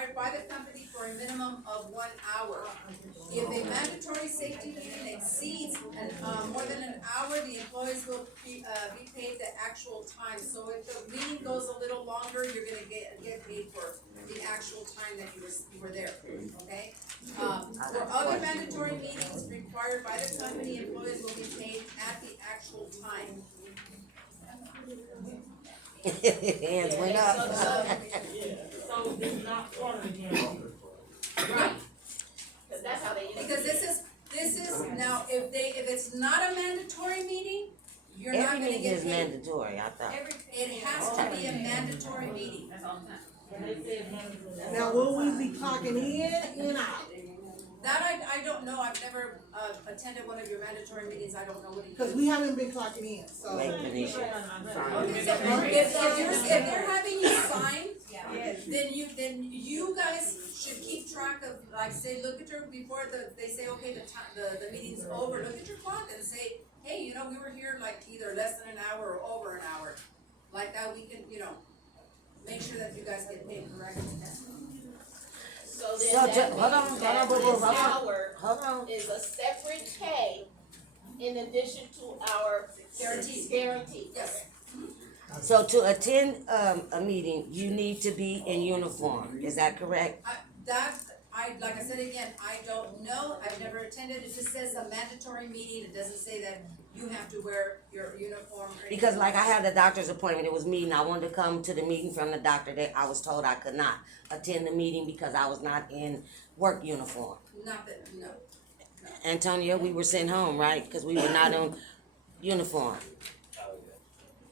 required by the company for a minimum of 1 hour. If a mandatory safety meeting exceeds more than an hour, the employees will be paid the actual time. So if the meeting goes a little longer, you're gonna get paid for the actual time that you were there, okay? For other mandatory meetings required by the company, employees will be paid at the actual time. Hands went up. So it's not part of the guarantee. Right. Cause that's how they. Because this is, now, if it's not a mandatory meeting, you're not Every gonna meeting get is paid. mandatory, I thought. It has to be a mandatory meeting. And they said mandatory. Now, will we be clocking in and out? That I don't know, I've never, attended one of your mandatory meetings, I don't know what it is. Cause we haven't been clocking in, so. Make Venetia sign. Okay, so if they're having you sign, then you guys should keep track of, like, say, look at your, before they say, okay, the meeting's over, look at your clock and say, hey, you know, we were here like either less than an hour or over an hour. Like that, we can, you know, make sure that you guys get paid correctly. So then So, that hold on, means hold on, that boo, boo, this hold on. hour Hold on. is a separate pay in addition to our Guarantee. guarantee. Yes. So to attend a meeting, you need to be in uniform, is that correct? Like I said again, I don't know, I've never attended, it just says a mandatory meeting, it doesn't say that you have to wear your uniform or anything. Because like I had a doctor's appointment, it was me, and I wanted to come to the meeting from the doctor, that I was told I could not attend the meeting because I was not in work uniform. Not that, no. Antonio, we were sent home, right, because we were not in uniform.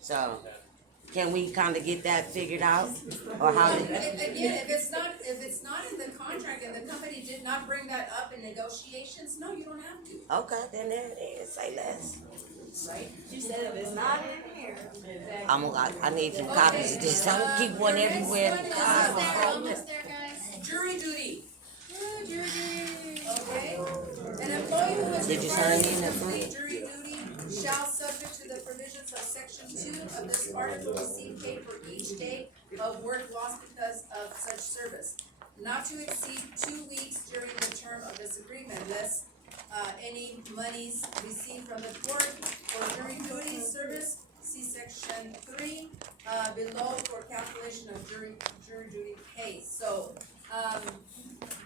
So, can we kinda get that figured out, or how? Again, if it's not in the contract and the company did not bring that up in negotiations, no, you don't have to. Okay, then there it is, say less. Right? She said if it's not in here. I need some copies of this, I'm gonna keep one everywhere. Almost there, guys. Jury duty. Okay? An employee who is Did you required sign to in that complete front? jury duty shall, subject to the provisions of section 2 of this article, receive pay for each day of work lost because of such service, not to exceed 2 weeks during the term of this agreement, unless any monies received from the court for jury duty service, see section 3 below for calculation of jury duty pay. So,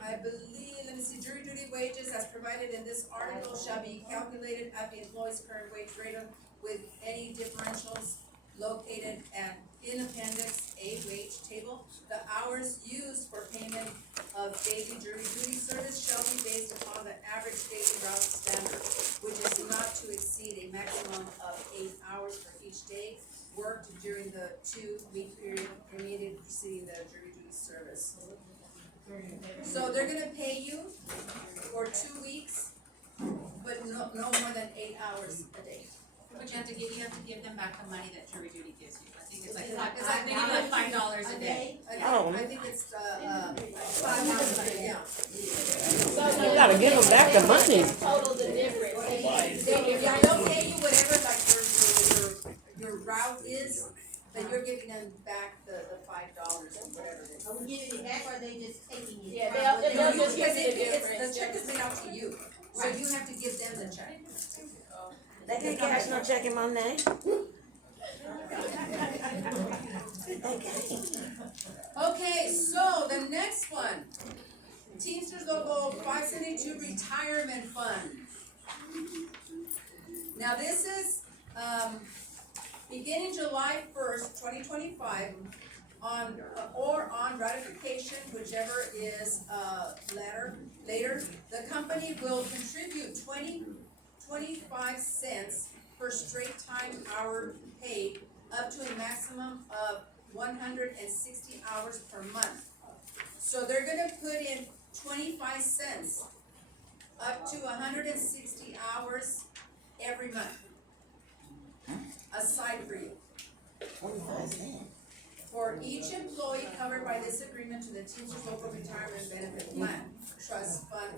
I believe, let me see, jury duty wages as provided in this article shall be calculated at the employee's current wage rate with any differentials located in appendix A wage table. The hours used for payment of daily jury duty service shall be based upon the average daily route standard, which is not to exceed a maximum of 8 hours for each day worked during the 2-week period immediately preceding the jury duty service. So they're gonna pay you for 2 weeks, but no more than 8 hours a day. But you have to give them back the money that jury duty gives you. I think it's like Is five, that they give you like $5 a day. Oh. I think it's, $5 a day, yeah. So You gotta give them back the money. Total the difference. They'll pay you whatever, like your route is, but you're giving them back the $5 or whatever it is. Are we giving it back or are they just taking it? Yeah, No, they'll you- just give because you the it's- difference. the check is made out to you, so you have to give them the check. They can't cash no check in my name. Okay, so the next one, Teamsters Local 572 Retirement Fund. Now this is, beginning July 1st, 2025, on ratification, whichever is, later, the company will contribute 25 cents per straight time hour paid up to a maximum of 160 hours per month. So they're gonna put in 25 cents up to 160 hours every month. Aside for you. For each employee covered by this agreement to the Teamsters Local Retirement Benefit Plan Trust Fund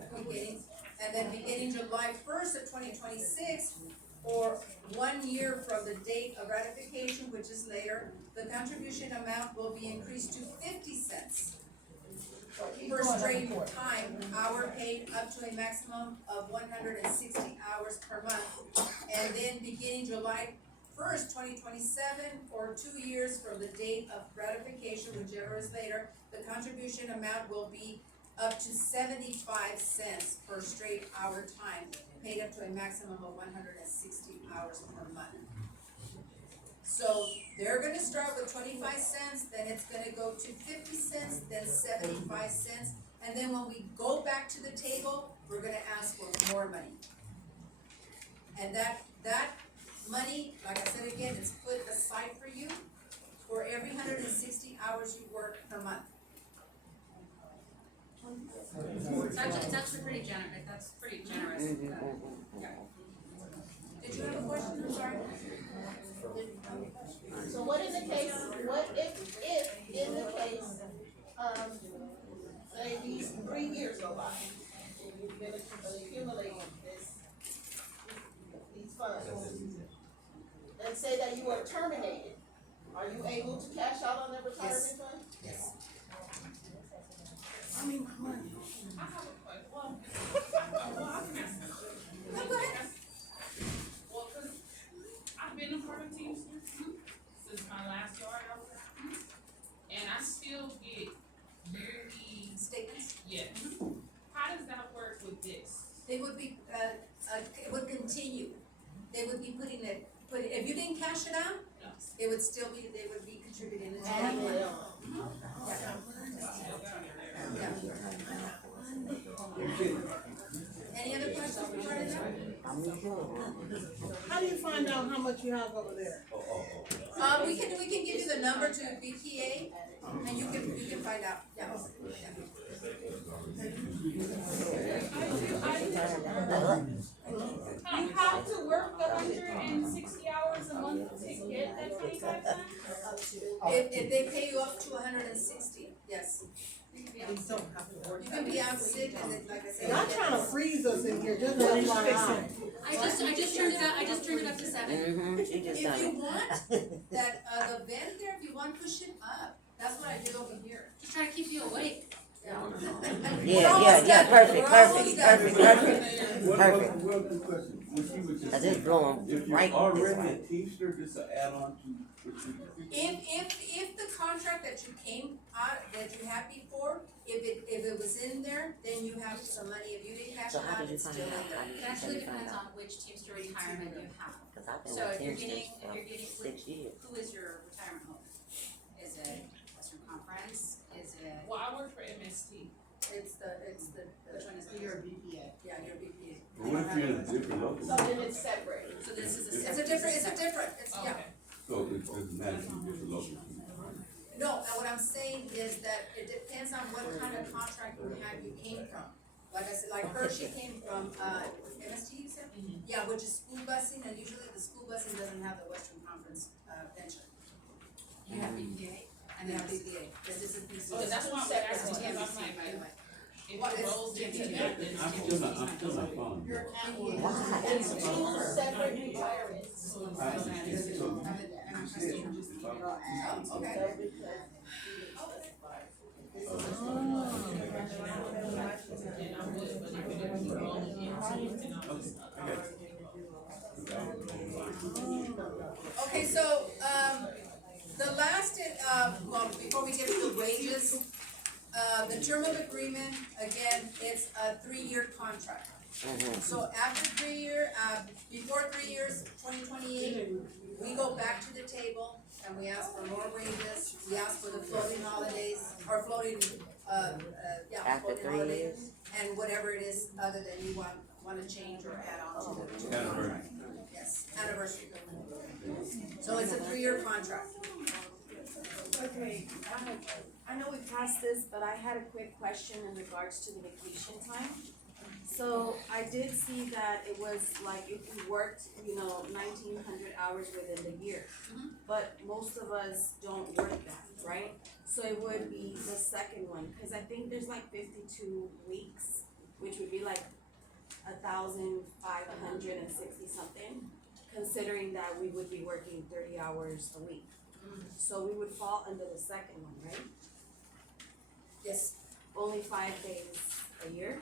beginning July 1st of 2026, or 1 year from the date of ratification, which is later, the contribution amount will be increased to 50 cents per straight time, hour paid up to a maximum of 160 hours per month. And then beginning July 1st, 2027, or 2 years from the date of ratification, whichever is later, the contribution amount will be up to 75 cents per straight hour time, paid up to a maximum of 160 hours per month. So they're gonna start with 25 cents, then it's gonna go to 50 cents, then 75 cents, and then when we go back to the table, we're gonna ask for more money. And that money, like I said again, is put aside for you for every 160 hours you work per month. It's actually pretty generous, that's pretty generous. Yeah. Did you have a question? I'm sorry. So what in the case, what if in the case, say these 3 years go by, and you've been accumulating these funds, and say that you are terminated, are you able to cash out on the retirement fund? Yes. I mean, my money. I have a question, well, I can ask that. No, go ahead. Well, 'cause I've been a part of Teamsters since my last yard out there. And I still get yearly, Statements? yeah. How does that work with this? They would be, it would continue. They would be putting it, if you didn't cash it out, No. it would still be, they would be contributing it to And, that. Yeah. Any other questions regarding that? How do you find out how much you have over there? We can give you the number to BPA, and you can find out, yeah. You have to work 160 hours a month to get that 25 cents? If they pay you up to 160, yes. You don't have to work. You can be out sick, and then, like I said. Y'all trying to freeze us in here, just FYI. I just turned it up to 7. Mm-hmm, she just If done you it. want that, the vent there, if you want, push it up. That's what I did over here. Just trying to keep you awake. Yeah, perfect. One quick question. What she was just Cause it's saying, blowing if you're right this already way. a Teamster, this an add-on to what you. If the contract that you came out, that you had before, if it was in there, then you have some money. If you didn't cash So it how out, did you it's find still out? in there. It actually depends on which Teamster retirement you have. Cause I've been So with if you're Teamsters getting, for 6 years. who is your retirement home? Is it Western Conference? Is it, Well, I work for MST. It's the, which one is it? Your BPA. yeah, your BPA. But what if you're in a different local? So then it's separate. So this is a It's separate. a different, it's, yeah. Okay. So it doesn't matter if you're different local. No, now what I'm saying is that it depends on what kind of contract you came from. Like I said, like her, she came from, MST, you said? Yeah, which is school busing, and usually the school busing doesn't have the Western Conference, pension. You have BPA and And then then BPA, this is a So BPA. that's why I'm Separate. asking, because I'm TMC, by the like, way. if What it is rolls into TMC? that, then I'm still not following. It's 2 separate retirements. Oh, okay. Okay, so, the last, well, before we get to the wages, the term of agreement, again, it's a 3-year contract. So after 3 year, before 3 years, 2028, we go back to the table and we ask for more wages, we ask for the floating holidays, or floating, After floating 3 holidays, years? and whatever it is other than you wanna change or add on to the contract. Yes, anniversary. So it's a 3-year contract. Okay, I know we passed this, but I had a quick question in regards to the vacation time. So I did see that it was like if you worked, 1,900 hours within the year. But most of us don't work that, right? So it would be the second one, cause I think there's like 52 weeks, which would be like 1,560 something, considering that we would be working 30 hours a week. So we would fall under the second one, right? Yes, only 5 days a year.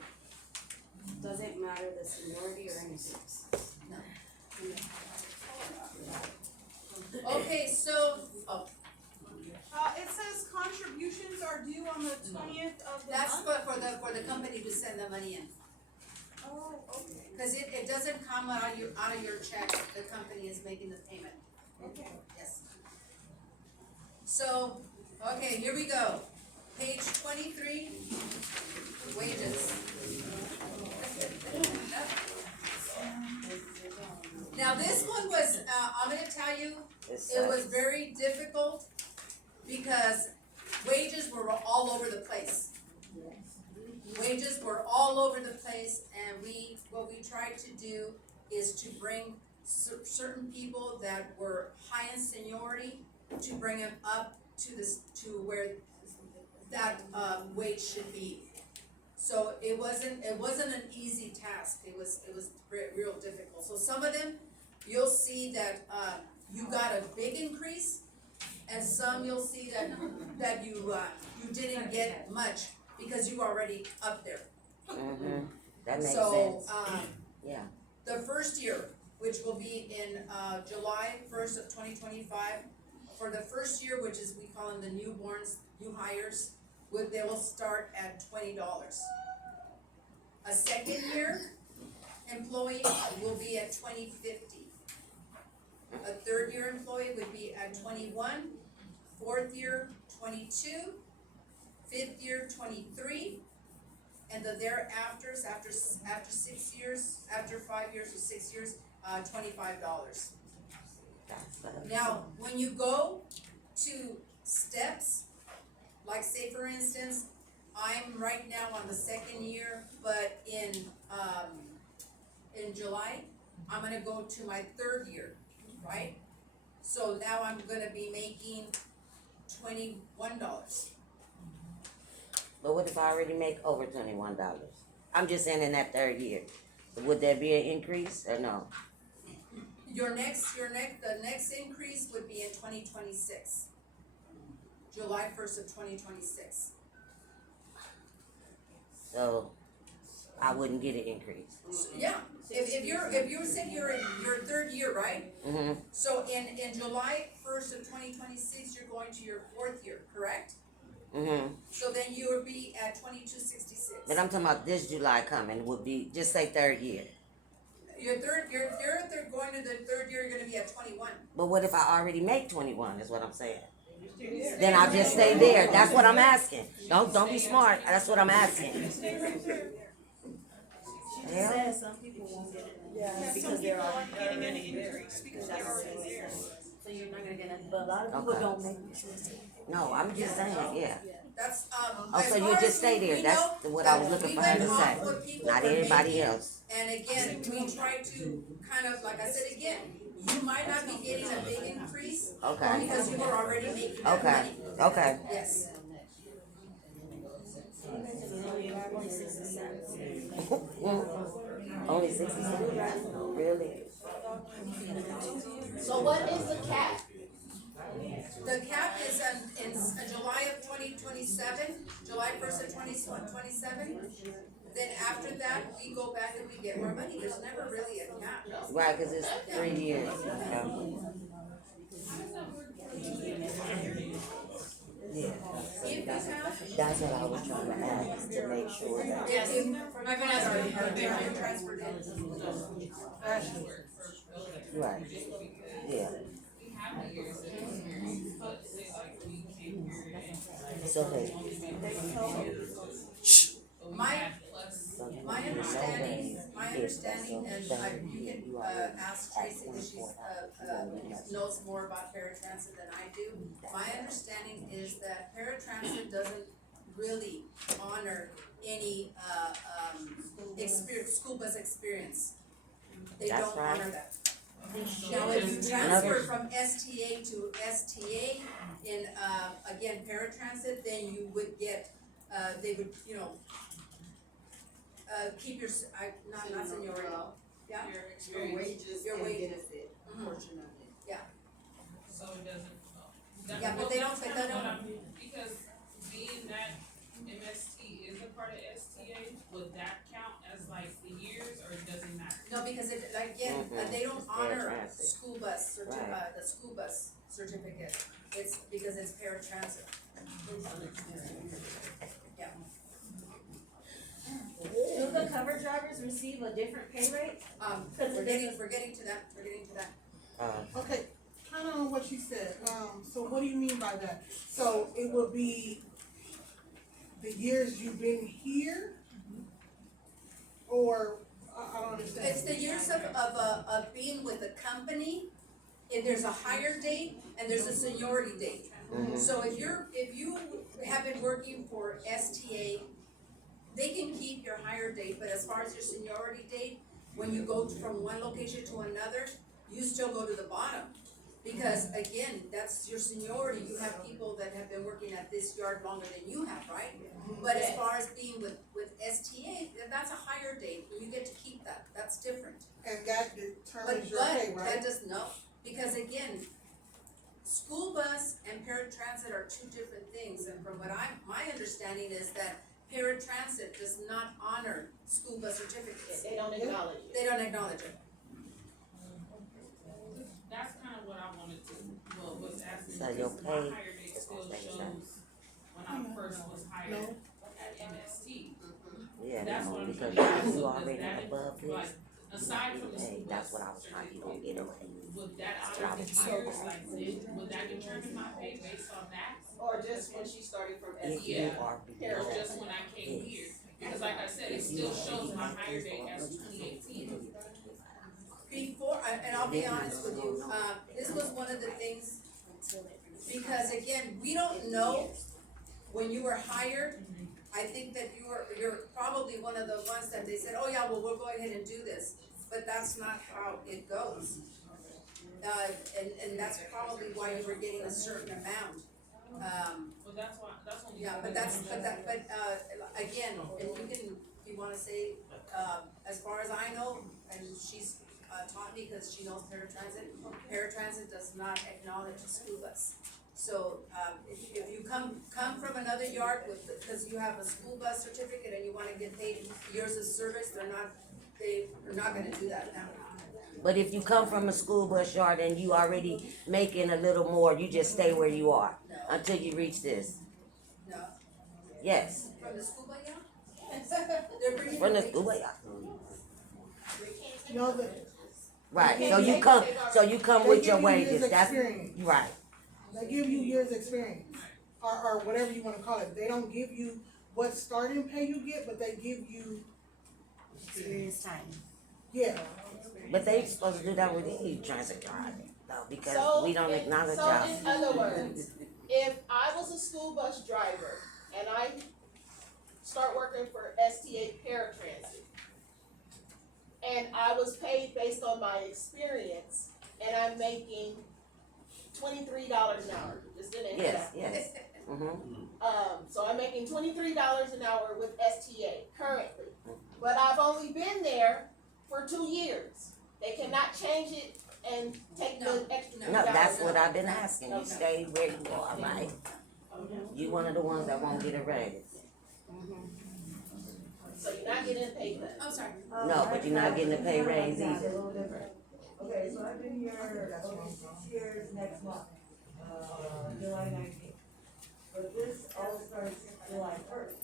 Doesn't matter the seniority or anything. Okay, so, oh, It says contributions are due on the 20th of the that's month. for the company to send the money in. Oh, okay, Cause it doesn't come out of your check, the company is making the payment, okay. yes. So, okay, here we go. Page 23, wages. Now, this one was, I'm gonna tell you, it was very difficult because wages were all over the place. Wages were all over the place, and what we tried to do is to bring certain people that were high in seniority, to bring them up to where that, wage should be. So it wasn't an easy task, it was real difficult. So some of them, you'll see that, you got a big increase, and some you'll see that you didn't get much, because you already up there. Mm-hmm, that makes So, sense, yeah. the first year, which will be in, July 1st of 2025, for the first year, which is, we call them the newborns, new hires, they will start at $20. A second year employee will be at $20.50. A third year employee would be at 21, fourth year 22, fifth year 23, and the thereafters, after 6 years, after 5 years or 6 years, $25. Now, when you go to steps, like say for instance, I'm right now on the second year, but in July, I'm gonna go to my third year, right? So now I'm gonna be making $21. But what if I already make over $21? I'm just saying in that third year, would there be an increase or no? The next increase would be in 2026. July 1st of 2026. So, I wouldn't get an increase. Yeah, if you're saying you're in your third year, right? Mm-hmm, So in July 1st of 2026, you're going to your fourth year, correct? mm-hmm. So then you would be at 2266. But I'm talking about this July coming would be, just say third year. You're going to the third year, you're gonna be at 21. But what if I already make 21, is what I'm saying? Then I'll just stay there, that's what I'm asking. Don't be smart, that's what I'm asking. Yeah. Says some people won't get it because they're already getting an increase because they're already there. So you're not gonna get it, but a lot of people Okay. don't make it. No, I'm just saying, yeah. That's, Oh, as so you far just as stay there, we that's know, what I was that looking we for her went to off say. what people Not were everybody making. else. And again, we try to kind of, like I said again, you might not be getting a big increase Okay, because you were already making that okay, money. okay. Yes. Only 60 cents. Only 60 cents? Really? So what is the cap? The cap is in July of 2027, July 1st of 2027. Then after that, we go back and we get more money. There's never really a cap. Right, cause it's 3 years. Yeah. Yeah, If you have, that's what I was trying to ask, to make sure that. if I've been asking her there. they're transferred in. Right, yeah. We have the years, but say like we came here and So, hey, My, plus. my understanding, and you can, ask Tracy, because she's, knows more about paratransit than I do. My understanding is that paratransit doesn't really honor any, school bus experience. They That's don't right. honor that. Now, if you transfer from STA to STA in, again, paratransit, then you would get, they would, keep your, not seniority, yeah? Your Your experience, wages Your and wages. benefit portion of it. so it doesn't, Yeah, but they don't- Because being that MST because it, again, they don't It's fair honor transit. school bus, Right. the school bus certificate. It's because it's paratransit. Yeah. Do the cover drivers receive a different pay rate? We're getting to that. Okay, kinda on what you said, so what do you mean by that? So it would be the years you've been here? Or, I don't understand. It's the years of being with the company, and there's a hire date, and there's a seniority date. So if you have been working for STA, they can keep your hire date, but as far as your seniority date, when you go from one location to another, you still go to the bottom. Because again, that's your seniority, you have people that have been working at this yard longer than you have, right? But as far as being with STA, that's a higher date, and you get to keep that, that's different. And that But, determines your pay, that right? does no, because again, school bus and paratransit are two different things, and from what my understanding is that paratransit does not honor school bus certificates. They don't acknowledge it. They don't acknowledge it. That's kind of what I wanted to, was asking, So your because my pay hire date is still gonna stay the shows when I first was hired No. at MST. Yeah, That's no, what I'm because trying to you do, already is that, above this. like, aside from the Hey, school that's bus what I was trying to certificate, get a raise. would that That's what I honor was the trying to years, do. like, would that determine my pay based on that? Or just when she started from If STA. you are Or below just when I came here? Because like I said, it still shows my hire date as 2018. Before, and I'll be honest with you, this was one of the things, because again, we don't know when you were hired. I think that you're probably one of the ones that they said, oh yeah, well, we'll go ahead and do this, but that's not how it goes. And that's probably why you were getting a certain amount. Well, that's why, that's only. Yeah, but again, and you can, if you wanna say, as far as I know, and she's taught me, cause she knows paratransit does not acknowledge a school bus. So, if you come from another yard cause you have a school bus certificate and you wanna get paid years of service, they're not gonna do that now. But if you come from a school bus yard and you already making a little more, you just stay where you are until you reach this. No, Yes, from the school bus yard? They're bringing from the wages. school bus yard. No, Right, They so give you you- come they with give your you wages, years that's, experience. right. They give you years experience, or whatever you wanna call it. They don't give you what starting pay you get, but they give you, Experience time. yeah. But they supposed to do that with any transit driver, though, because So, we don't acknowledge So y'all. in other words, if I was a school bus driver and I start working for STA Paratransit, and I was paid based on my experience, and I'm making $23 an hour, just an example. Yes, yes. So I'm making $23 an hour with STA currently, but I've only been there for 2 years. They cannot change it and take the extra $2. No, that's what I've been No. asking, you Okay. stay where you are, right? You one of the ones that won't get a raise. So you're not getting paid for that. I'm sorry. No, but you're not getting a pay raise either. Okay, so I've been here over 6 years next month, July 19th. But this all starts July 1st.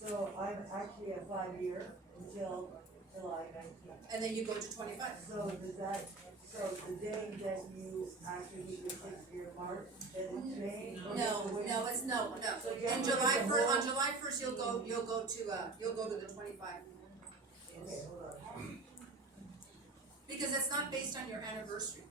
So I'm actually a 5-year until July 19th. And then you go to 25. So does that, so the day that you actually hit your 6-year mark, then it's May? or No, you have to wait? no, it's no. So you have In to July wait the first, whole- on July 1st, you'll go to the 25. Okay, hold on. Because it's not based on your anniversary.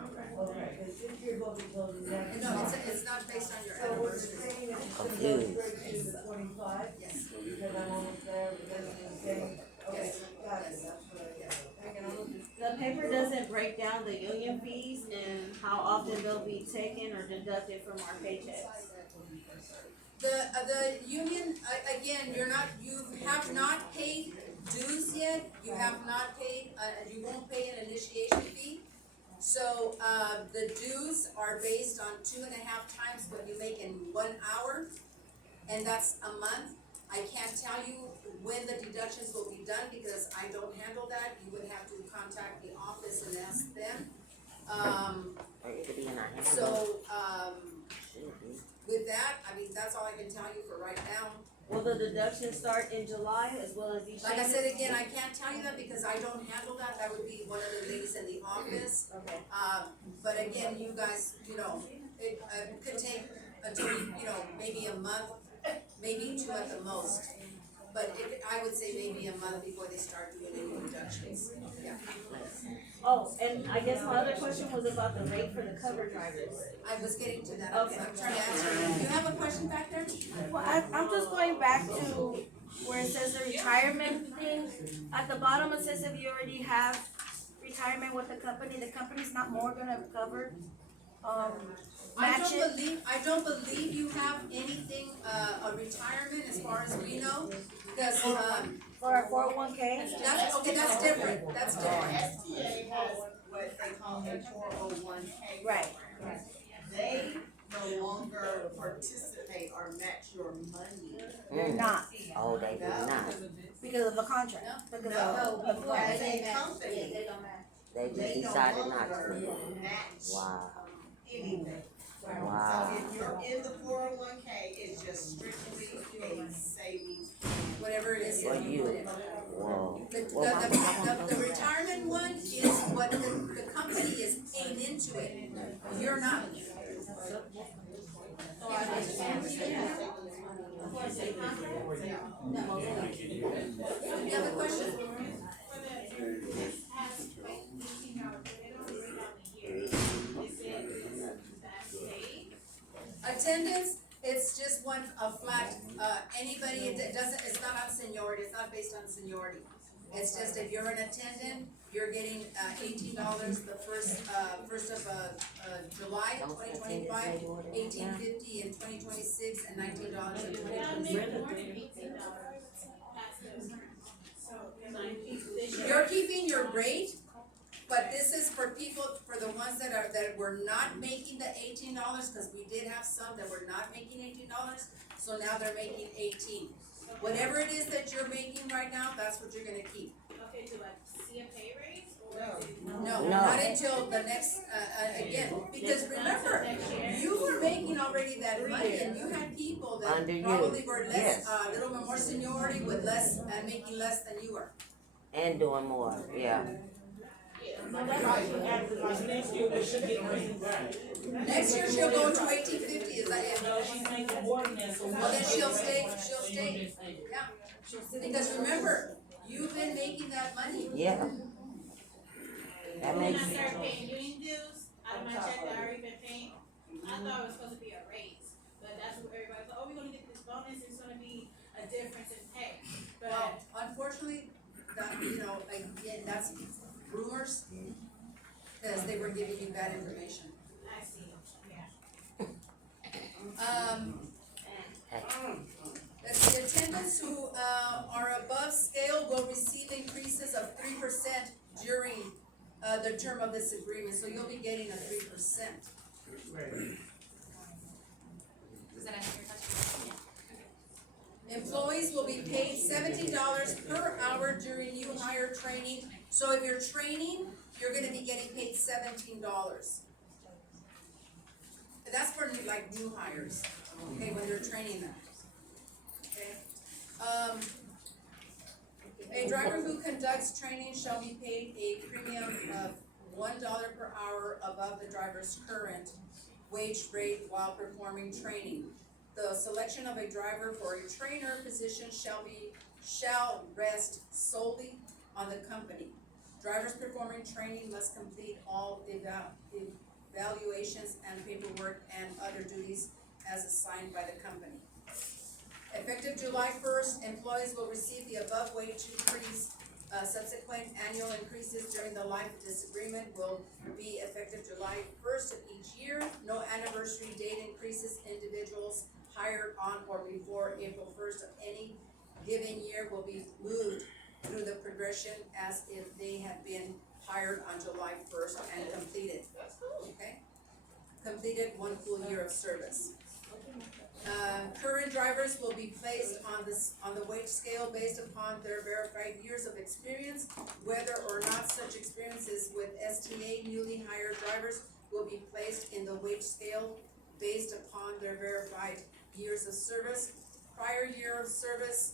Okay, the 6-year will be till the next No, month. it's not based on your So what you're anniversary. saying is it's gonna go Confused. straight to the 25? Yes. Because I'm almost there, but then it's saying, okay, Yes. got it, that's what I got. Hanging on. The paper doesn't break down the union fees and how often they'll be taken or deducted from our paychecks. The union, again, you have not paid dues yet, you have not paid, you won't pay an initiation fee. So, the dues are based on 2.5 times what you make in 1 hour, and that's a month. I can't tell you when the deductions will be done, because I don't handle that, you would have to contact the office and ask them. Or it could be in our handbook. So, Should be. with that, I mean, that's all I can tell you for right now. Will the deduction start in July as well as these Like I changes? said again, I can't tell you that because I don't handle that, that would be one of the ladies in the office. Okay. But again, you guys, it, could take until, maybe a month, maybe 2 at the most. But I would say maybe a month before they start doing any deductions, yeah. Oh, and I guess my other question was about the rate for the cover drivers. I was getting to that, I'm trying to answer. You have a question back there? Well, I'm just going back to where it says the retirement thing. At the bottom, it says if you already have retirement with the company's not more gonna cover, match it. I don't believe you have anything, a retirement as far as we know, because, For a 401K? that's different, that's different. STA has what they call a 401K. Right. They no longer participate or match your money. They're not, Oh, they do not. because of the contract, because No, of the. as a company, They just they no decided not longer to. match Wow. anything. Wow. So if you're in the 401K, it's just strictly a savings. Whatever it is. For you. Whoa. The retirement one is what the company is paying into it, you're not. You have a question? Attendance, it's just a flat, anybody, it doesn't, it's not on seniority, it's not based on seniority. It's just if you're an attendant, you're getting, $18 the first of, July, 2025, $18.50 in 2026, and $19 in 2027. You're keeping your rate, but this is for people, for the ones that were not making the $18, cause we did have some that were not making $18, so now they're making 18. Whatever it is that you're making right now, that's what you're gonna keep. Okay, do I see a pay raise or? No, not until the next, again, because remember, you were making already that money and you had people that Under you, probably were less, yes. a little bit more seniority with less, making less than you were. And doing more, yeah. Next year she'll go to 1850, is that it? Well, then she'll stay, yeah. Because remember, you've been making that money. Yeah. That When I makes started paying union dues, out of my check that I already been paying, I thought it was supposed to be a raise. But that's what everybody's like, oh, we're gonna get this bonus, it's gonna be a difference in pay. Well, But unfortunately, that, again, that's rumors, because they were giving you bad information. I see, yeah. The attendants who, are above scale will receive increases of 3% during, the term of this agreement, so you'll be getting a 3%. Does that answer your question? Employees will be paid $17 per hour during new hire training, so if you're training, you're gonna be getting paid $17. That's for new hires, okay, when you're training them. Okay, a driver who conducts training shall be paid a premium of $1 per hour above the driver's current wage rate while performing training. The selection of a driver for a trainer position shall rest solely on the company. Drivers performing training must complete all evaluations and paperwork and other duties as assigned by the company. Effective July 1st, employees will receive the above wage increase. Subsequent annual increases during the life of this agreement will be effective July 1st of each year. No anniversary date increases. Individuals hired on or before April 1st of any given year will be moved through the progression as if they had been hired on July 1st and completed. Okay? Completed 1 full year of service. Current drivers will be placed on the wage scale based upon their verified years of experience. Whether or not such experiences with STA newly hired drivers will be placed in the wage scale based upon their verified years of service. Prior year of service,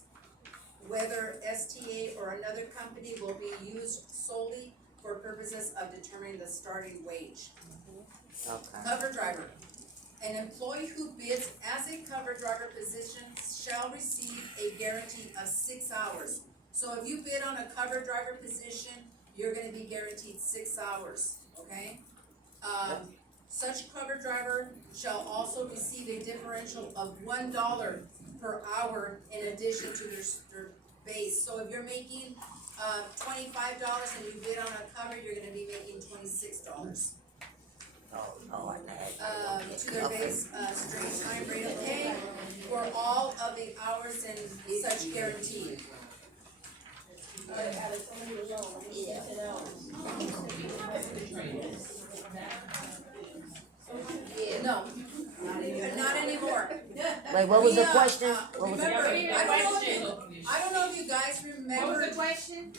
whether STA or another company will be used solely for purposes of determining the starting wage. Okay. Cover driver. An employee who bids as a cover driver position shall receive a guarantee of 6 hours. So if you bid on a cover driver position, you're gonna be guaranteed 6 hours, okay? Such cover driver shall also receive a differential of $1 per hour in addition to their base. So if you're making $25 and you bid on a cover, you're gonna be making $26. Oh, Lord, To their base, straight time rate of pay for all of the hours and such guaranteed. No, not anymore. Wait, what was the We, question? What was the remember, question? I don't know if you guys remember. What was the question?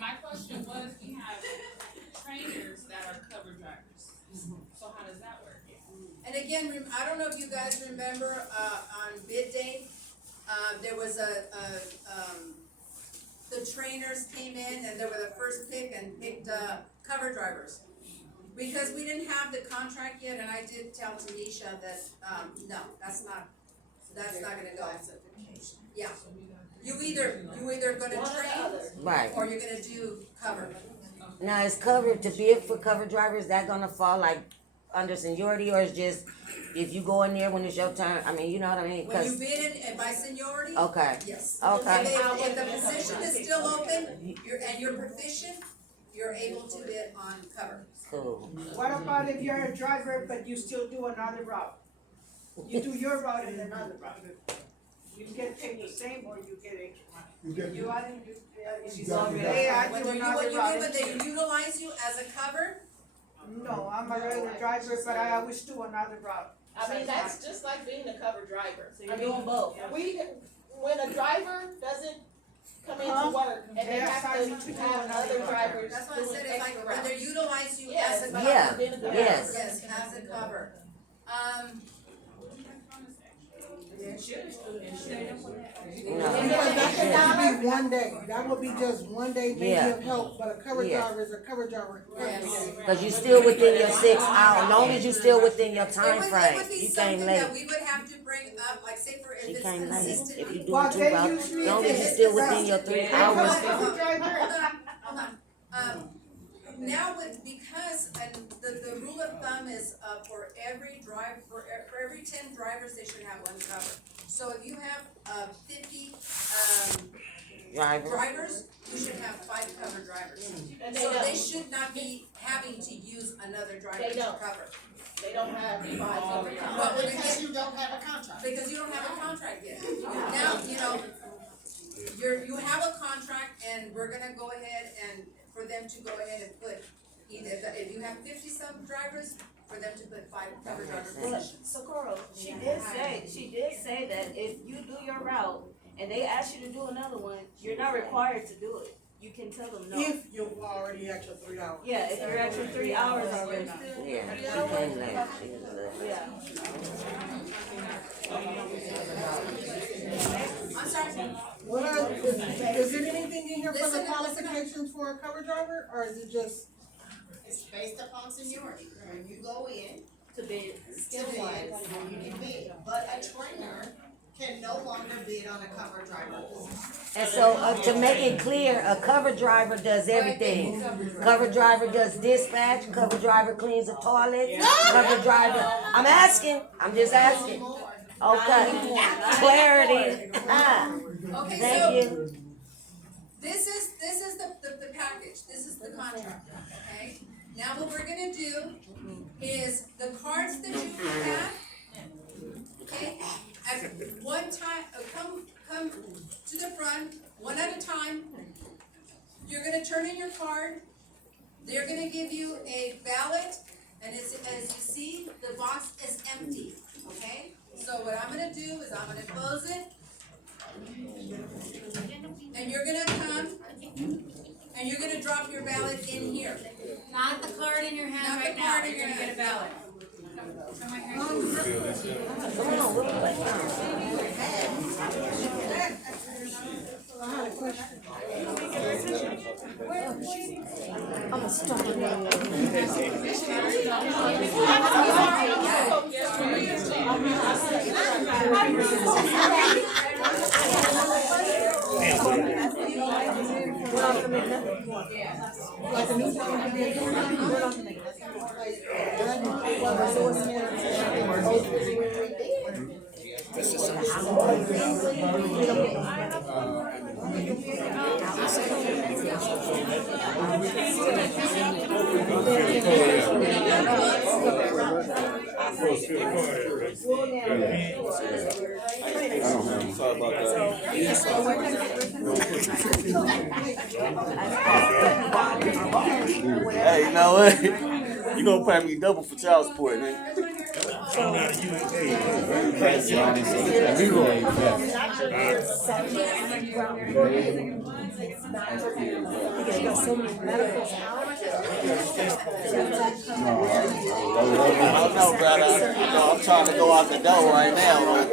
My question was, we have trainers that are cover drivers, so how does that work? And again, I don't know if you guys remember, on bid day, there was the trainers came in and they were the first pick and picked, cover drivers. Because we didn't have the contract yet, and I did tell Tanisha that, no, that's not gonna go. Yeah, you either gonna train, Right. or you're gonna do cover. Now, is covered to bid for cover drivers, is that gonna fall like under seniority, or is just if you go in there when it's your turn? I mean, you know what I mean? When you 'Cause- bid it by seniority? Okay. Yes. Okay. If the position is still open, you're proficient, you're able to bid on cover. Cool. What about if you're a driver but you still do another route? You do your route and another route. You get paid the same or you get extra money? You are, she's already, hey, I do Whether another you route. mean when they utilize you as a cover? No, I'm a regular driver, but I always do another route. I mean, that's just like being a cover driver. So you're doing both. When a driver doesn't come into work and they have to have other drivers That's why I said doing it's like extra when they routes. utilize you Yes, as a like cover. Yeah. being a cover Yes. driver. Yes, as a cover. No. Because that should be one day, that would be just one day maybe Yeah. of help, but a cover Yeah. driver is a cover driver every day. Cause you still within your 6 hours, long as you still within your time It frame, would be you something can't that late. we would have to bring up, like say for if You it's can't late. If consistently. you Well, doing 2 they routes, usually long as you do still it. within your 3 They hours. don't driver. Hold on. Now because, and the rule of thumb is, for every 10 drivers, they should have 1 cover. So if you have, 50, Driver. drivers, you should have 5 cover drivers. And So they they don't, should not be having to use another driver They to don't. cover. they don't have 5 cover drivers. But when you don't have a contract. Because you don't have a contract yet. Now, you have a contract and we're gonna go ahead and, for them to go ahead and put, if you have 50-some drivers, for them to put 5 cover driver positions. So Coral, she did say that if you do your route and they ask you to do another one, you're not required to do it. You can tell them no. If you already at your 3 hours. Yeah, if you're at your 3 hours already. Yeah, she can't late. She is late. Yeah. I'm sorry. Is there anything in here for the Listen up. qualifications for a cover driver, or is it just? It's based upon seniority. When you go in, To bid. skill wise, you can bid, but a trainer can no longer bid on a cover driver position. And so, to make it clear, a cover driver does everything. Cover driver does dispatch, cover driver cleans the toilet, cover driver, I'm just asking. Okay, clarity, Okay, thank so you. this is the package, this is the contract, okay? Now what we're gonna do is the cards that you have, okay, at one time, come to the front, one at a time. You're gonna turn in your card, they're gonna give you a ballot, and as you see, the box is empty, okay? So what I'm gonna do is I'm gonna close it. And you're gonna come, and you're gonna drop your ballot in here. Not the card in your hand Not the right now, card in you're your gonna get a hand. ballot. Come right here. I had a question. I'm gonna start it. Like a new Sorry about that. Hey, you know what? You gonna pay me double for child support, nigga. I don't know, brother. I'm trying to go out the door right now.